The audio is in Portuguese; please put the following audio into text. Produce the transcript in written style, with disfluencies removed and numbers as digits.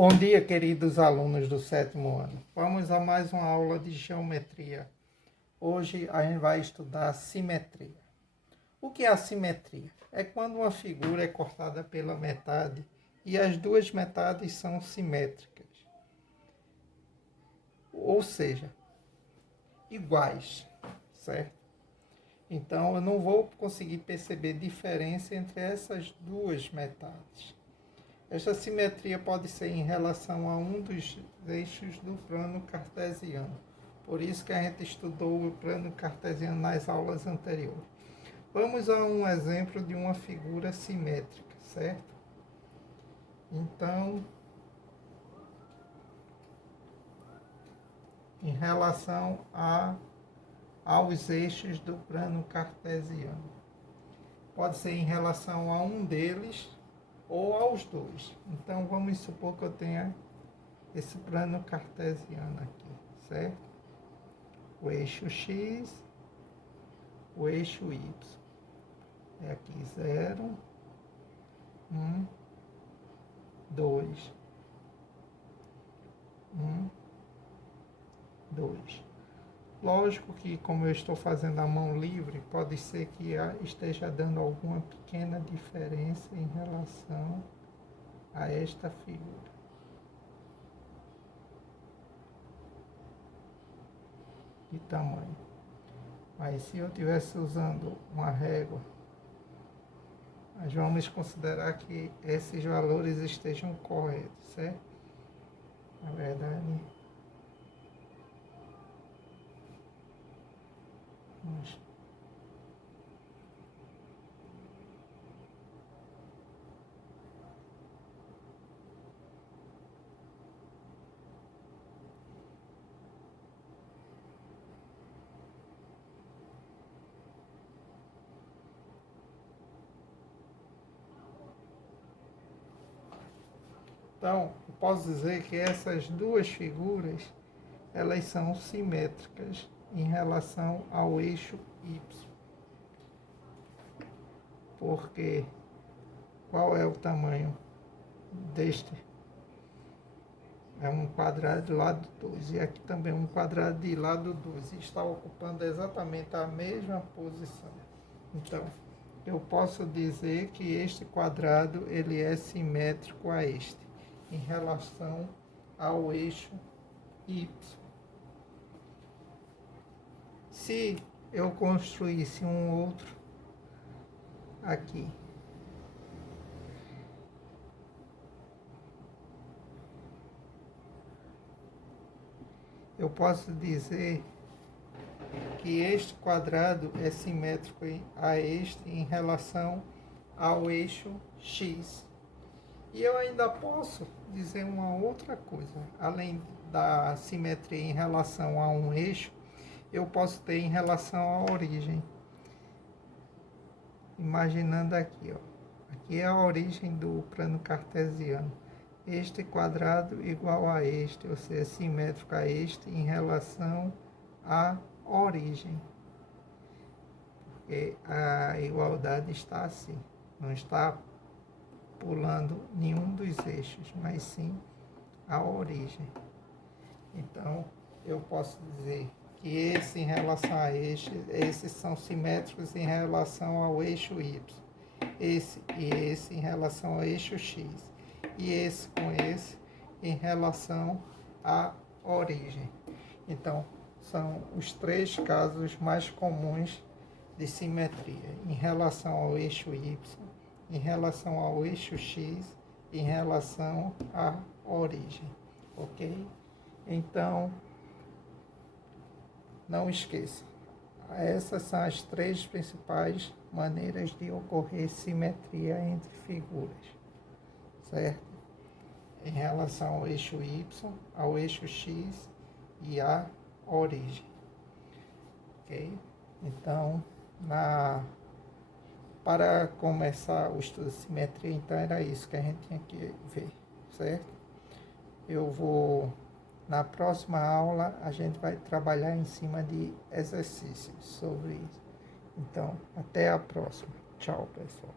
Bom dia, queridos alunos do sétimo ano. Vamos a mais uma aula de geometria. Hoje a gente vai estudar simetria. O que é a simetria? É quando uma figura é cortada pela metade e as duas metades são simétricas. Ou seja, iguais, certo? Então eu não vou conseguir perceber diferença entre essas duas metades. Esta simetria pode ser em relação a um dos eixos do plano cartesiano. Por isso que a gente estudou o plano cartesiano nas aulas anteriores. Vamos a um exemplo de uma figura simétrica, certo? Então, em relação aos eixos do plano cartesiano. Pode ser em relação a um deles ou aos dois. Então, vamos supor que eu tenha esse plano cartesiano aqui, certo? O eixo X, o eixo Y. É aqui 0, 1, 2, 1, 2. Lógico que, como eu estou fazendo a mão livre, pode ser que esteja dando alguma pequena diferença em relação a esta figura. De tamanho. Mas se eu estivesse usando uma régua, nós vamos considerar que esses valores estejam corretos, certo? Na verdade, então, eu posso dizer que essas duas figuras, elas são simétricas em relação ao eixo Y. Porque qual é o tamanho deste? É um quadrado de lado 2. E aqui também um quadrado de lado 2. E está ocupando exatamente a mesma posição. Então, eu posso dizer que este quadrado ele é simétrico a este, em relação ao eixo Y. Se eu construísse um outro aqui, eu posso dizer que este quadrado é simétrico a este em relação ao eixo X. E eu ainda posso dizer uma outra coisa. Além da simetria em relação a um eixo, eu posso ter em relação à origem. Imaginando aqui, ó. Aqui é a origem do plano cartesiano. Este quadrado igual a este, ou seja, simétrico a este em relação à origem. Porque a igualdade está assim, não está pulando nenhum dos eixos, mas sim a origem. Então, eu posso dizer que esse em relação a esses são simétricos em relação ao eixo Y. Esse e esse em relação ao eixo X. E esse com esse em relação à origem. Então, são os três casos mais comuns de simetria. Em relação ao eixo Y, em relação ao eixo X, em relação à origem. Ok? Então, não esqueça, essas são as três principais maneiras de ocorrer simetria entre figuras, certo? Em relação ao eixo Y, ao eixo X e à origem, ok? Então, para começar o estudo de simetria, então era isso que a gente tinha que ver, certo? Na próxima aula, a gente vai trabalhar em cima de exercícios sobre isso. Então, até a próxima. Tchau, pessoal.